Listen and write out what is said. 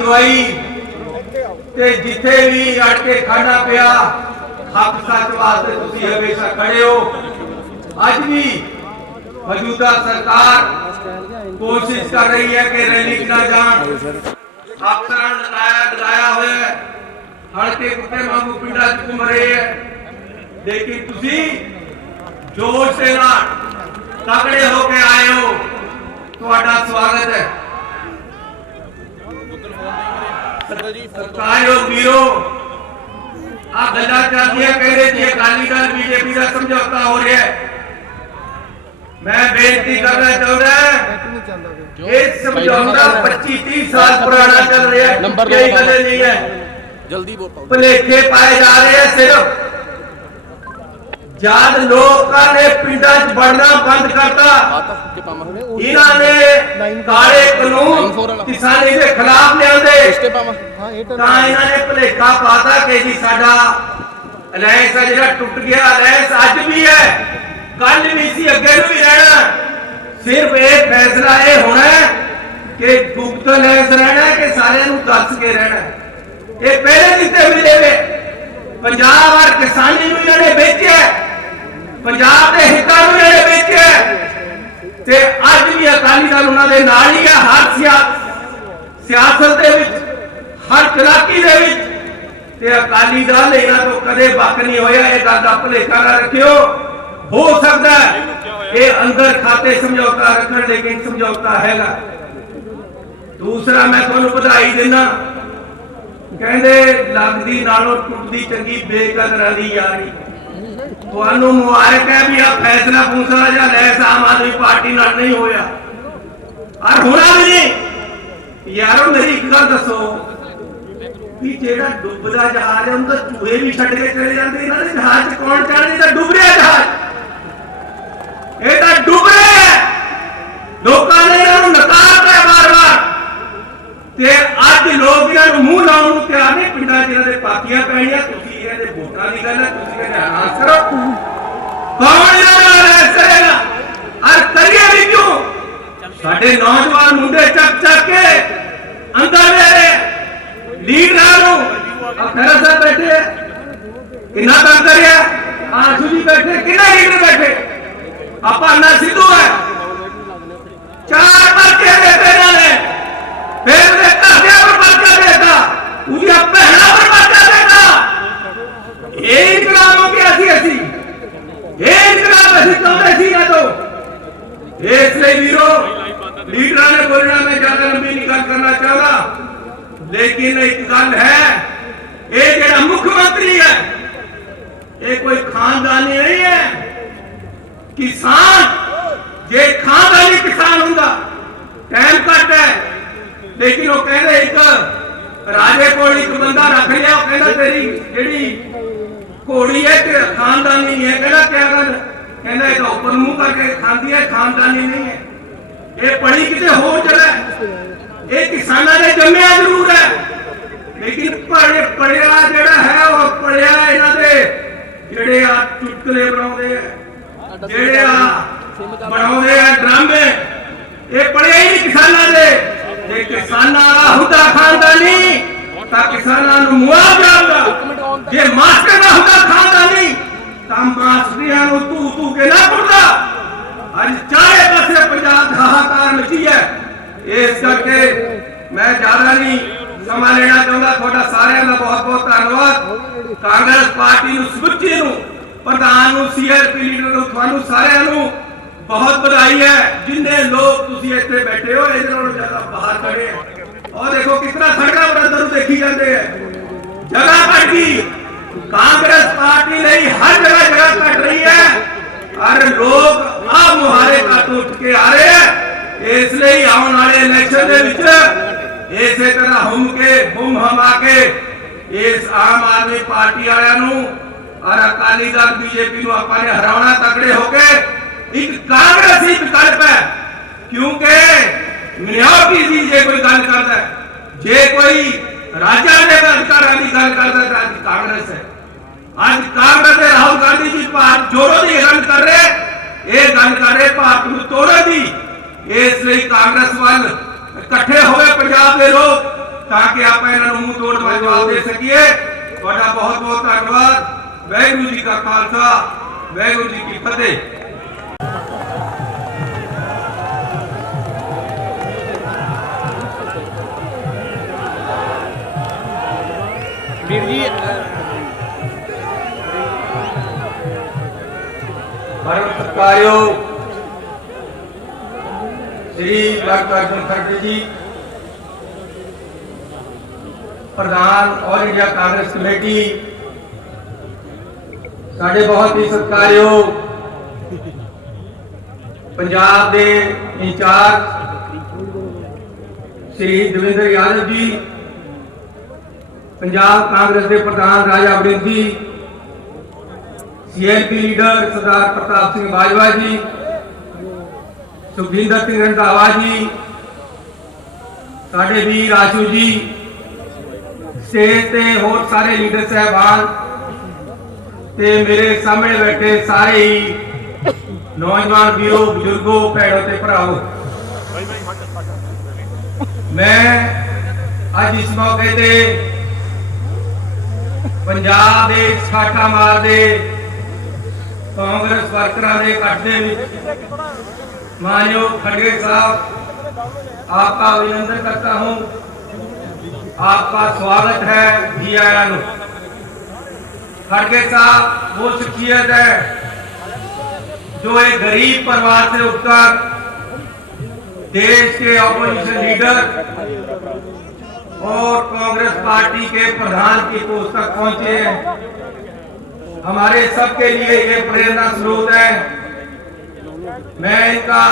ਦਵਾਈ ਤੇ ਜਿੱਥੇ ਵੀ ਅੜ ਖਾਣਾ ਪਿਆ, ਹੱਕ ਸੱਚ ਵਾਸਤੇ ਤੁਸੀਂ ਹਮੇਸ਼ਾ ਖੜੇ ਹੋ। ਅੱਜ ਵੀ ਮੌਜੂਦਾ ਸਰਕਾਰ ਕੋਸ਼ਿਸ਼ ਕਰ ਰਹੀ ਹੈ ਕਿ ਰੈਲੀ ਨਾ ਜਾਣ। ਅਫਸਰਾਂ ਲਗਾਇਆ ਲਗਾਇਆ ਹੋਇਆ ਹੈ। ਹਲਕੇ ਕੁੱਤੇ ਵਾਂਗੂ ਪਿੰਡਾਂ 'ਚ ਘੁੰਮ ਰਹੇ ਹੈ। ਲੇਕਿਨ ਤੁਸੀਂ ਜੋਸ਼ ਦੇ ਨਾਲ ਤਕੜੇ ਹੋ ਕੇ ਆਏ ਹੋ। ਤੁਹਾਡਾ ਸਵਾਗਤ ਹੈ। ਸਰਕਾਰੋ ਵੀਰੋ ਆ ਗੱਲਾਂ ਚੱਲਦੀਆਂ ਕਹਿੰਦੇ ਜੀ ਅਕਾਲੀ ਦਲ ਬੀਜੇਪੀ ਦਾ ਸਮਝੌਤਾ ਹੋ ਰਿਹਾ ਹੈ ਮੈਂ ਬੇਨਤੀ ਕਰਨਾ ਚਾਹੁੰਦਾ ਇਹ ਸਮਝੌਤਾ 25 30 ਸਾਲ ਪੁਰਾਣਾ ਚੱਲ ਰਿਹਾ ਹੈ ਨੰਬਰ ਦੋ ਕੋਈ ਬਾਬਾ। ਗੱਲ ਨਹੀਂ ਹੈ ਜਲਦੀ ਬੋਲ ਪਾਓ ਭੁਲੇਖੇ ਪਾਏ ਜਾ ਰਹੇ ਆ ਸਿਰਫ ਜਦ ਲੋਕਾਂ ਨੇ ਪਿੰਡਾਂ 'ਚ ਵੜਨਾ ਬੰਦ ਕਰਤਾ। ਇਹਨਾਂ ਨੇ ਕਾਲੇ ਕਾਨੂੰਨ ਕਿਸਾਨੀ ਦੇ ਖਿਲਾਫ ਲਿਆਂਦੇ। ਤਾਂ ਇਹਨਾਂ ਨੇ ਭੁਲੇਖਾ ਪਾਤਾ ਕਿ ਜੀ ਸਾਡਾ ਅਲਾਇੰਸ ਆ ਜਿਹੜਾ ਟੁੱਟ ਗਿਆ ਅਲਾਇੰਸ ਅੱਜ ਵੀ ਹੈ। ਕੱਲ ਵੀ ਸੀ, ਅੱਗੇ ਨੂੰ ਵੀ ਰਹਿਣਾ। ਸਿਰਫ ਇਹ ਫੈਸਲਾ ਇਹ ਹੋਣਾ ਕਿ ਗੁਪਤ ਅਲਾਇੰਸ ਰਹਿਣਾ ਕਿ ਸਾਰਿਆਂ ਨੂੰ ਦੱਸ ਕੇ ਰਹਿਣਾ ਇਹ ਪਹਿਲੇ ਦਿੱਤੇ ਮਿਲੇ ਵੇ ਪੰਜਾਬ ਔਰ ਕਿਸਾਨੀ ਨੂੰ ਇਹਨਾਂ ਨੇ ਵੇਚਿਆ ਪੰਜਾਬ ਦੇ ਹਿੱਤਾਂ ਨੂੰ ਇਹਨਾਂ ਵੇਚਿਆ ਤੇ ਅੱਜ ਵੀ ਅਕਾਲੀ ਦਲ ਉਹਨਾਂ ਦੇ ਨਾਲ ਹੀ ਹੈ ਹਰ ਸਿਆਸਤ ਦੇ ਵਿੱਚ, ਹਰ ਚਲਾਕੀ ਦੇ ਵਿੱਚ। ਤੇ ਅਕਾਲੀ ਦਲ ਇਹਨਾਂ ਤੋਂ ਕਦੇ ਬੱਕ ਨਹੀਂ ਹੋਇਆ, ਇਹ ਗੱਲ ਦਾ ਭੁਲੇਖਾ ਨਾ ਰੱਖਿਓ। ਹੋ ਸਕਦਾ ਇਹ ਅੰਦਰ ਖਾਤੇ ਸਮਝੌਤਾ ਰੱਖਣ ਲੇਕਿਨ ਸਮਝੌਤਾ ਹੈਗਾ। ਦੂਸਰਾ ਮੈਂ ਤੁਹਾਨੂੰ ਵਧਾਈ ਦਿੰਦਾ, ਕਹਿੰਦੇ, ਲੱਗਦੀ ਨਾਲੋਂ ਟੁੱਟਦੀ ਚੰਗੀ ਬੇਕਦਰਾਂ ਦੀ ਯਾਰੀ। ਤੁਹਾਨੂੰ ਮੁਬਾਰਕ ਹੈ ਵੀ ਆ ਫੈਸਲਾ ਫੂਸਲਾ ਜਾਂ ਲੈਸ ਆਮ ਆਦਮੀ ਪਾਰਟੀ ਨਾਲ ਨਹੀਂ ਹੋਇਆ। ਔਰ ਹੋਣਾ ਵੀ ਨਹੀਂ ਯਾਰੋ ਮੇਰੀ ਇੱਕ ਗੱਲ ਦੱਸੋ ਵੀ ਜਿਹੜਾ ਡੁੱਬਦਾ ਜਹਾਜ਼ ਹੈ, ਉਹਨੂੰ ਤਾਂ ਚੂਹੇ ਵੀ ਛੱਡ ਕੇ ਚਲੇ ਜਾਂਦੇ ਇਹਨਾਂ ਦੇ ਜਹਾਜ਼ 'ਚ ਕੌਣ ਚੜ੍ਹਦੇ? ਤਾਂ ਡੁੱਬ ਰਿਹਾ ਜਹਾਜ਼। ਇਹ ਤਾਂ ਡੁੱਬ ਰਿਹਾ ਲੋਕਾਂ ਨੇ ਇਹਨਾਂ ਨੂੰ ਨਕਾਰਤਾ ਵਾਰ-ਵਾਰ। ਤੇ ਅੱਜ ਲੋਕ ਇਹਨਾਂ ਨੂੰ ਮੂੰਹ ਲਾਉਣ ਨੂੰ ਤਿਆਰ ਨਹੀਂ ਪਿੰਡਾਂ 'ਚ ਇਹਨਾਂ ਦੇ ਪਾਤੀਆਂ ਪੈਣੀਆਂ। ਤੁਸੀਂ ਕਹਿੰਦੇ ਵੋਟਾਂ ਦੀ ਗੱਲ ਹੈ, ਤੁਸੀਂ ਕਹਿੰਦੇ ਅਨਾਸ ਕਰੋ ਕੌਣ ਇਹਨਾਂ ਨਾਲ ਐਸ ਕਰੇਗਾ ਅਰ ਕਰੀਏ ਵੀ ਕਿਉਂ ਸਾਡੇ ਨੌਜਵਾਨ ਮੁੰਡੇ ਚੱਕ ਚੱਕ ਕੇ ਅੰਦਰ ਲੈ ਰਹੇ ਲੀਡਰਾਂ ਨੂੰ ਅਖਰਾ ਸਾਹਿਬ ਬੈਠੇ ਆ। ਕਿੰਨਾ ਤੰਗ ਕਰਿਆ ਆਸ਼ੂ ਜੀ ਬੈਠੇ ਕਿੰਨੇ ਲੀਡਰ ਬੈਠੇ ਆਪਾਂ ਨਾ ਸਿੱਧੂ ਹੈ ਚਾਰ ਪਰਚੇ ਦਿੱਤੇ ਇਹਨਾਂ ਨੇ ਫਿਰ ਦੇ ਘਰਦਿਆਂ ਪਰ ਪਰਚਾ ਦੇਤਾ ਉਹਦੀਆਂ ਭੈਣਾਂ ਪਰ ਪਰਚਾ ਦੇਤਾ ਇਹ ਇਨਕਲਾਬ ਹੋ ਗਿਆ ਸੀ ਅਸੀਂ ਇਹ ਇਨਕਲਾਬ ਅਸੀਂ ਚਾਹੁੰਦੇ ਸੀ ਨਾ ਤੋਂ ਇਸ ਲਈ ਵੀਰੋ ਲੀਡਰਾਂ ਨੇ ਬੋਲਣਾ ਮੈਂ ਜ਼ਿਆਦਾ ਲੰਬੀ ਨਹੀਂ ਗੱਲ ਕਰਨਾ ਚਾਹਦਾ ਲੇਕਿਨ ਇੱਕ ਗੱਲ ਹੈ ਇਹ ਜਿਹੜਾ ਮੁੱਖ ਮੰਤਰੀ ਹੈ ਇਹ ਕੋਈ ਖਾਨਦਾਨੀ ਨਹੀਂ ਹੈ। ਕਿਸਾਨ, ਜੇ ਖਾਨਦਾਨੀ ਕਿਸਾਨ ਹੁੰਦਾ, ਟਾਈਮ ਲੇਕਿਨ ਉਹ ਕਹਿੰਦੇ ਇੱਕ ਰਾਜੇ ਕੋਲ ਇੱਕ ਬੰਦਾ ਰੱਖ ਲਿਆ, ਉਹ ਕਹਿੰਦਾ ਤੇਰੀ ਜਿਹੜੀ ਘੋੜੀ ਹੈ ਕਿ ਖਾਨਦਾਨੀ ਨਹੀਂ ਹੈ। ਕਹਿੰਦਾ ਕਿਆ ਗੱਲ? ਕਹਿੰਦਾ ਇਹ ਤਾਂ ਉੱਪਰ ਮੂੰਹ ਕਰਕੇ ਖਾਂਦੀ ਹੈ, ਖਾਨਦਾਨੀ ਨਹੀਂ ਹੈ। ਇਹ ਪੜੀ ਕਿਤੇ ਹੋਰ ਜਗ੍ਹਾ ਇਹ ਕਿਸਾਨਾਂ ਨੇ ਜੰਮਿਆ ਜ਼ਰੂਰ ਹੈ। ਲੇਕਿਨ ਪੜ੍ਹੇ ਪੜਿਆ ਜਿਹੜਾ ਹੈ, ਉਹ ਪੜਿਆ ਇਹਨਾਂ ਦੇ ਜਿਹੜੇ ਆ ਚੁਟਕਲੇ ਬਣਾਉਂਦੇ ਆ, ਜਿਹੜੇ ਆ ਬਣਾਉਂਦੇ ਆ ਡਰਾਮੇ ਇਹ ਪੜਿਆ ਹੀ ਨਹੀਂ ਕਿਸਾਨਾਂ ਦੇ। ਜੇ ਕਿਸਾਨਾਂ ਦਾ ਹੁੰਦਾ ਖਾਨਦਾਨੀ ਤਾਂ ਕਿਸਾਨਾਂ ਨੂੰ ਮੁਆਵਜ਼ਾ ਹੁੰਦਾ ਜੇ ਮਾਸਟਰ ਦਾ ਹੁੰਦਾ ਖਾਨਦਾਨੀ ਤਾਂ ਮਾਸਟਰੀਆਂ ਨੂੰ ਤੂੰ ਤੂੰ ਕੇ ਨਾ ਕੁੱਟਦਾ। ਅੱਜ ਚਾਰੇ ਪਾਸੇ ਪੰਜਾਬ ਦਾ ਹਾਹਾਕਾਰ ਮਚੀ ਹੈ। ਇਸ ਕਰਕੇ ਮੈਂ ਜ਼ਿਆਦਾ ਨਹੀਂ ਸਮਾਂ ਲੈਣਾ ਚਾਹੁੰਦਾ, ਤੁਹਾਡਾ ਸਾਰਿਆਂ ਦਾ ਬਹੁਤ ਬਹੁਤ ਧੰਨਵਾਦ। ਕਾਂਗਰਸ ਪਾਰਟੀ ਨੂੰ ਸਮੁੱਚੀ ਨੂੰ, ਪ੍ਰਧਾਨ ਨੂੰ ਸੀਆਰਪੀ ਲੀਡਰ ਨੂੰ, ਤੁਹਾਨੂੰ ਸਾਰਿਆਂ ਨੂੰ ਬਹੁਤ ਵਧਾਈ ਹੈ। ਜਿੰਨੇ ਲੋਕ ਤੁਸੀਂ ਇੱਥੇ ਬੈਠੇ ਹੋ ਇਹਦੇ ਨਾਲੋਂ ਜ਼ਿਆਦਾ ਬਾਹਰ ਖੜੇ ਔਰ ਦੇਖੋ ਕਿਸ ਸੜਕਾਂ ਪਰ ਨੂੰ ਦੇਖੀ ਜਾਂਦੇ ਆ। ਜਗ੍ਹਾ ਘਟ ਗਈ। ਕਾਂਗਰਸ ਪਾਰਟੀ ਲਈ ਹਰ ਜਗ੍ਹਾ ਜਗ੍ਹਾ ਘਟ ਰਹੀ ਹੈ। ਔਰ ਲੋਕ ਆ ਮੁਹਾਰੇ ਕੱਟ ਉੱਠ ਕੇ ਆ ਰਹੇ ਹੈ ਇਸ ਲਈ ਆਉਣ ਵਾਲੇ ਇਲੈਕਸ਼ਨ ਦੇ ਵਿੱਚ ਇਸੇ ਤਰ੍ਹਾਂ ਹੁਮ ਕੇ ਹੁਮ ਹਮਾ ਕੇ ਇਸ ਆਮ ਆਦਮੀ ਪਾਰਟੀ ਵਾਲਿਆਂ ਨੂੰ ਔਰ ਅਕਾਲੀ ਦਲ, ਬੀਜੇਪੀ ਨੂੰ ਆਪਾਂ ਨੇ ਹਰਾਉਣਾ ਤਕੜੇ ਹੋ ਕੇ ਇੱਕ ਕਾਂਗਰਸੀ ਵਿਕਲਪ ਹੈ। ਕਿਉਂਕਿ ਮਿਆਰਟੀ ਦੀ ਜੇ ਕੋਈ ਗੱਲ ਕਰਦਾ ਜੇ ਕੋਈ ਰਾਜਾਂ ਦੇ ਅਧਿਕਾਰਾਂ ਦੀ ਗੱਲ ਕਰਦਾ ਤਾਂ ਅੱਜ ਕਾਂਗਰਸ ਹੈ। ਅੱਜ ਕਾਂਗਰਸ ਦੇ ਰਾਹੁਲ ਗਾਂਧੀ ਜੀ ਭਾਰਤ ਜੋੜੋ ਦੀ ਗੱਲ ਕਰ ਰਹੇ, ਇਹ ਗੱਲ ਕਰ ਰਹੇ ਭਾਰਤ ਨੂੰ ਤੋੜਨ ਦੀ ਇਸ ਲਈ ਕਾਂਗਰਸ ਵੱਲ ਇਕੱਠੇ ਪੰਜਾਬ ਦੇ ਲੋਕ ਤਾਂ ਕਿ ਆਪਾਂ ਇਹਨਾਂ ਨੂੰ ਮੂੰਹ ਤੋੜ ਜਵਾਬ ਦੇ ਸਕੀਏ ਤੁਹਾਡਾ ਬਹੁਤ ਬਹੁਤ ਧੰਨਵਾਦ ਵਾਹਿਗੁਰੂ ਜੀ ਕਾ ਖਾਲਸਾ ਵਾਹਿਗੁਰੂ ਜੀ ਕੀ ਫਤਿਹ ਵੀਰ ਜੀ ਪਰਮ ਸਤਿਕਾਰਯੋਗ ਸ੍ਰੀ ਡਾਕਟਰ ਅਰਜਨ ਖੜਗੇ ਜੀ ਪ੍ਰਧਾਨ ਔਲ ਇੰਡੀਆ ਕਾਂਗਰਸ ਕਮੇਟੀ, ਸਾਡੇ ਬਹੁਤ ਹੀ ਸਤਿਕਾਰਯੋਗ ਪੰਜਾਬ ਦੇ ਇੰਚਾਰਜ ਸ੍ਰੀ ਦਵਿੰਦਰ ਯਾਦਵ ਜੀ, ਪੰਜਾਬ ਕਾਂਗਰਸ ਦੇ ਪ੍ਰਧਾਨ ਰਾਜਾ ਵੜਿੰਗ ਜੀ ਸੀਐਲਪੀ ਲੀਡਰ ਸਰਦਾਰ ਪ੍ਰਤਾਪ ਸਿੰਘ ਬਾਜਵਾ ਜੀ ਸੁਖਵਿੰਦਰ ਸਿੰਘ ਰੰਧਾਵਾ ਜੀ, ਸਾਡੇ ਵੀਰ ਆਸ਼ੂ ਜੀ ਸਟੇਜ ਤੇ ਹੋਰ ਸਾਰੇ ਲੀਡਰ ਸਹਿਬਾਨ ਤੇ ਮੇਰੇ ਸਾਹਮਣੇ ਬੈਠੇ ਸਾਰੇ ਹੀ ਨੌਜਵਾਨ ਵੀਰੋ ਬਜ਼ੁਰਗੋ ਭੈਣੋ ਤੇ ਭਰਾਵੋ ਮੈਂ ਅੱਜ ਇਸ ਮੌਕੇ ਤੇ ਪੰਜਾਬ ਦੇ ਛਾਟਾ ਮਾਰਦੇ ਕਾਂਗਰਸ ਵਰਕਰਾਂ ਦੇ ਇਕੱਠ ਦੇ ਵਿੱਚ ਮਾਨਯੋਗ ਖੜਗੇ ਸਾਹਿਬ आपका अभिनंदन करता हूं आपका स्वागत है खड़गे साहब वो शख्सियत है जो एक गरीब परिवार से उठकर देश के ऑपोजिशन लीडर और कांग्रेस पार्टी के प्रधान की पोस्ट तक पहुँचे हैं। हमारे सबके लिए ये प्रेरणा स्रोत है। मैं इनका